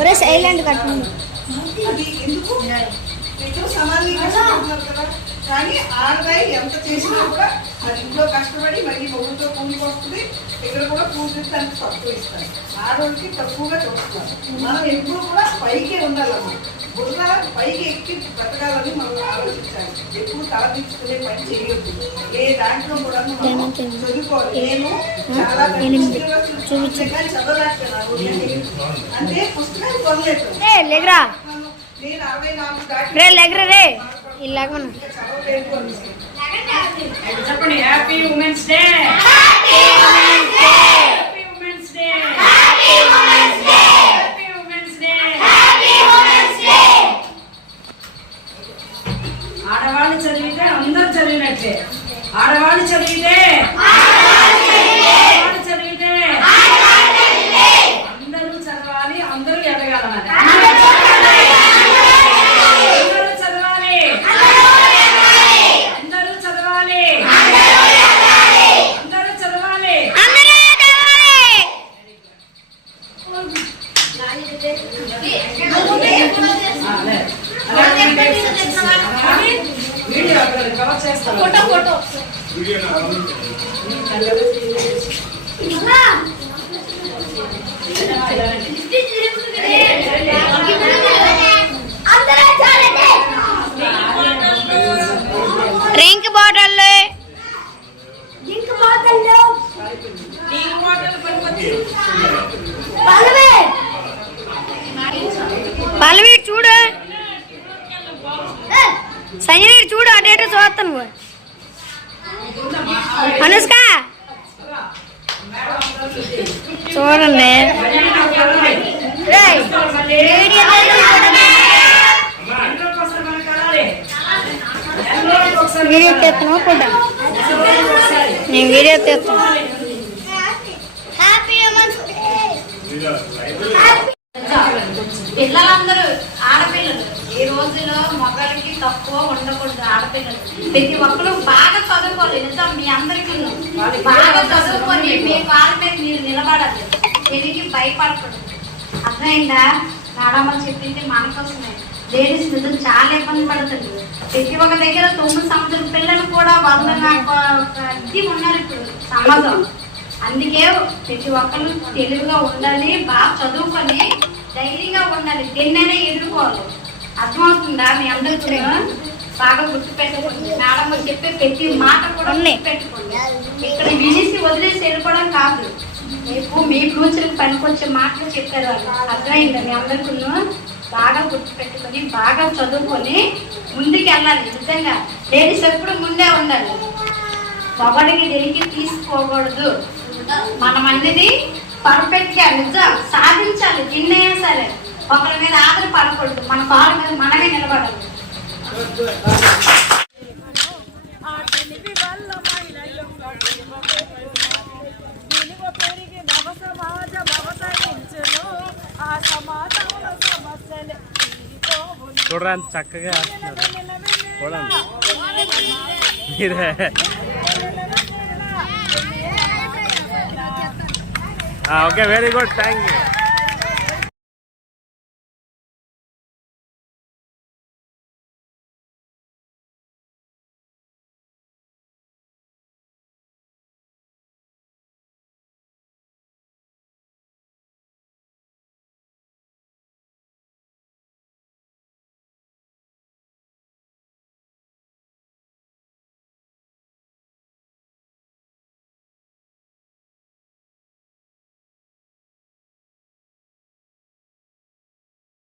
ఒరే సైలెంట్ కట్టింది అది ఎందుకు? ఇద్దరు సమానంగా ఉన్నారు కదా. కానీ ఆడదాయి ఎంత చేసినా కూడా మరి ఇంట్లో కష్టపడి మళ్ళీ మొగుడుతో కూలికి వస్తుంది. ఇక్కడ కూడా కూలి దానికి తక్కువ ఇస్తారు. ఆడవాళ్ళకి తక్కువగా చూస్తున్నారు. మనం ఎప్పుడు కూడా పైకే ఉండాలన్నమాట. బుర్ర పైకి ఎక్కి బ్రతకాలని మనం ఆలోచించాలి. ఎప్పుడు తల తీసుకునే పని చేయొద్దు. ఏ దాంట్లో కూడా మనం చదువుకోవాలి. నేను చాలా పుస్తకాలు చదవలేకపోయినాను అంటే పుస్తకాలు కొనలేదు. నేను అరవై నాలుగు దాటి చదవలేదు. చెప్పండి. హ్యాపీ ఉమెన్స్ డే చదివినట్లే ఆడవాళ్ళు చదివితే ఫోటో ఫోటో. చూస్తాను. అనుష్క! చూడండి. వీడియో వీడియో తీస్తున్నావు? ఫోటో నేను వీడియో తీస్తాను పిల్లలందరూ మగవాళ్ళకి తక్కువ ఉండకూడదు ఆడపిల్లలు. ప్రతి ఒక్కరు బాగా చదువుకోవాలి. నిజం మీ అందరికీ బాగా చదువుకొని మీ కాళ్ళ మీద మీరు నిలబడాలి. తెలియకి భయపడకూడదు. అర్థమైందా? మేడమ్మ చెప్పింది మన కోసమే లేడీస్ నిజం చాలా ఇబ్బంది పడుతుంది. ప్రతి ఒక్క దగ్గర తొమ్మిది సంవత్సరాల పిల్లలు కూడా వంద ఇది ఉన్నారు ఇప్పుడు సమాజం. అందుకే ప్రతి ఒక్కరు తెలివిగా ఉండాలి బాగా చదువుకొని ధైర్యంగా ఉండాలి. దేన్నైనా ఎదుర్కోవాలి. అర్థమవుతుందా? మీ అందరూ కూడా బాగా గుర్తు పెట్టుకోండి మేడం చెప్పే ప్రతి మాట కూడా ఉన్నాయి. పెట్టుకోండి ఇక్కడ వినేసి వదిలేసి వెళ్ళిపోవడం కాదు. రేపు మీ ఫ్యూచర్కి పనికొచ్చే మాటలు చెప్పారు వాళ్ళు. అర్థమైందా? మీ అందరికీ బాగా గుర్తు పెట్టుకొని బాగా చదువుకొని ముందుకు వెళ్ళాలి. నిజంగా లేడీస్ ఎప్పుడు ముందే ఉండాలి. ఎవరికి దేనికి తీసుకోకూడదు. మనం అనేది పర్ఫెక్ట్గా నిజం సాధించాలి. ఎన్నైనా సరే. ఒకరి మీద ఆధారపడకూడదు మన కాళ్ళ మీద మనమే నిలబడాలి ఆ తెలివి వల్ల మహిళలు విలువ పెరిగి నవ సమాజ అవతరించును ఆ సమాజంలో సమస్యలు తీరిపోవును. చూడడానికి చక్కగా వేస్తున్నారు చూడండి మీరే okay very good thank you